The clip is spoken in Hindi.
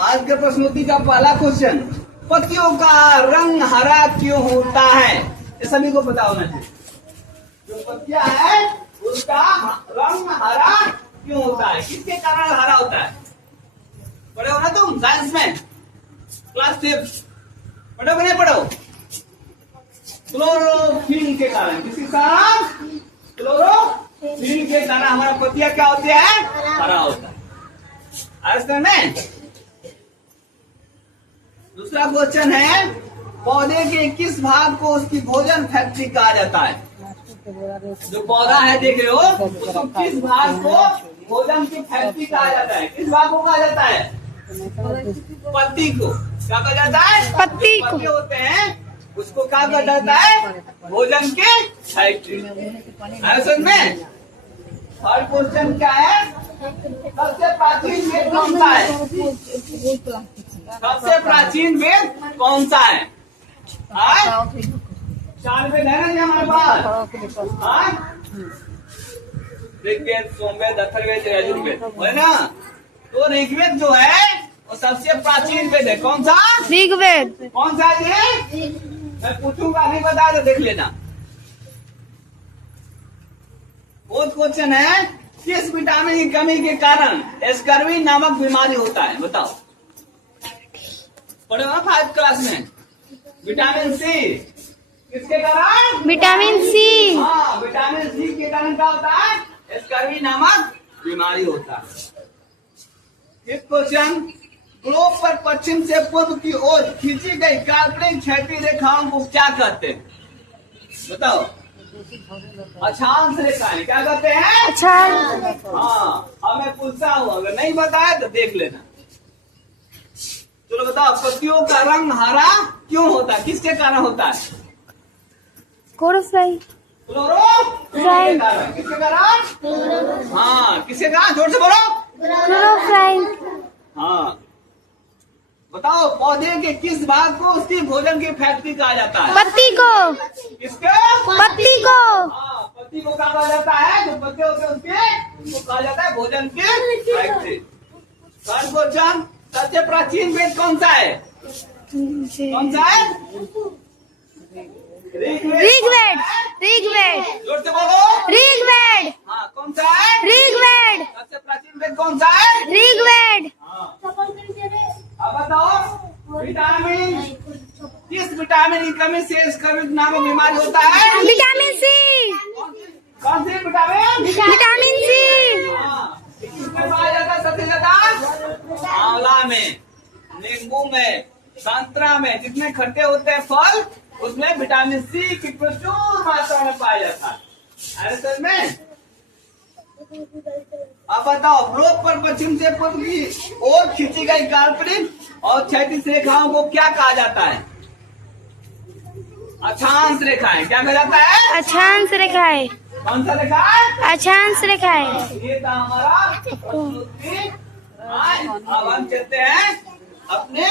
आज के प्रश्नोत्तरी का पहला क्वेश्चन, पत्तियों का रंग हरा क्यों होता है? ये सभी को पता होना चाहिए। जो पत्तियां है उसका रंग हरा क्यों होता है, किसके कारण हरा होता है? पढ़े हो ना तुम साइंस में, क्लास 5 पढ़ो कि नहीं पढ़ो? क्लोरोफिल के कारण, किसके कारण? क्लोरोफिल के कारण हमारा पत्तियां क्या होती है? हरा होता है। आज में दूसरा क्वेश्चन है, पौधे के किस भाग को उसकी भोजन फैक्ट्री कहा जाता है? जो पौधा है देख रहे हो, उसको किस भाग को भोजन की फैक्ट्री कहा जाता है? किस भाग को कहा जाता है? पत्ती को। क्या कहा जाता है? पत्ती को। पत्ते होते हैं उसको क्या कहा जाता है? भोजन की फैक्ट्री। समझ में? थर्ड क्वेश्चन क्या है, सबसे प्राचीन वेद कौन सा है? सबसे प्राचीन वेद कौन सा है? 4 वेद है ना जी हमारे पास। ऋग्वेद, सोमवेद, अथर्ववेद, यजुर्वेद है ना। तो ऋग्वेद जो है वो सबसे प्राचीन वेद है। कौन सा? ऋग्वेद। कौन सा जी? मैं पूछूंगा, नहीं बता तो देख लेना। फोर्थ क्वेश्चन है, किस विटामिन की कमी के कारण स्कर्वी नामक बीमारी होता है? बताओ। पढ़े हो 5 क्लास में? विटामिन सी किसके कारण? Vitamin C. हाँ, विटामिन सी के कारण क्या होता है? स्कर्वी नामक बीमारी होता है। फिफ्थ क्वेश्चन, ग्लोब पर पश्चिम से पूर्व की ओर खींची गई काल्पनिक क्षैतिज रेखाओं को क्या कहते हैं? बताओ। अक्षांश रेखाएं क्या कहते हैं? अक्षांश। हाँ, अब मैं पूछता हूँ, अगर नहीं बताया तो देख लेना। चलो बताओ, पत्तियों का रंग हरा क्यों होता है, किसके कारण होता है? क्लोरोफिल। क्लोरोफिल के कारण। किसके कारण? हाँ, किसके कारण? जोर से बोलो। क्लोरोफिल। हाँ, बताओ, पौधे के किस भाग को उसकी भोजन की फैक्ट्री कहा जाता है? पत्ती को। किसके? पत्ती को। हाँ, पत्ती को कहा जाता है, जो पत्ते होते हैं उसके कहा जाता है भोजन की फैक्ट्री। थर्ड क्वेश्चन, सबसे प्राचीन वेद कौन सा है? कौन सा है? ऋग्वेद। ऋग्वेद। जोर से बोलो। ऋग्वेद। हाँ, कौन सा है? ऋग्वेद। सबसे प्राचीन वेद कौन सा है? ऋग्वेद। हाँ। अब बताओ, विटामिन, किस विटामिन की कमी से स्कर्वी नामक बीमारी होता है? Vitamin C. कौन सी विटामिन? Vitamin C. हाँ, किसमें पाया जाता है सबसे ज्यादा? आंवला में, नींबू में, संतरा में, जितने खट्टे होते हैं फल उसमें विटामिन सी की प्रचुर मात्रा में पाया जाता है। ऐसे में अब बताओ, ग्लोब पर पश्चिम से पूर्व की ओर खींची गई काल्पनिक और क्षैतिज रेखाओं को क्या कहा जाता है? अक्षांश रेखाएं। क्या कहा जाता है? अक्षांश रेखाएं। कौन सा रेखा है? अक्षांश रेखाएं। ये था हमारा प्रस्तुति। अब हम चलते हैं अपने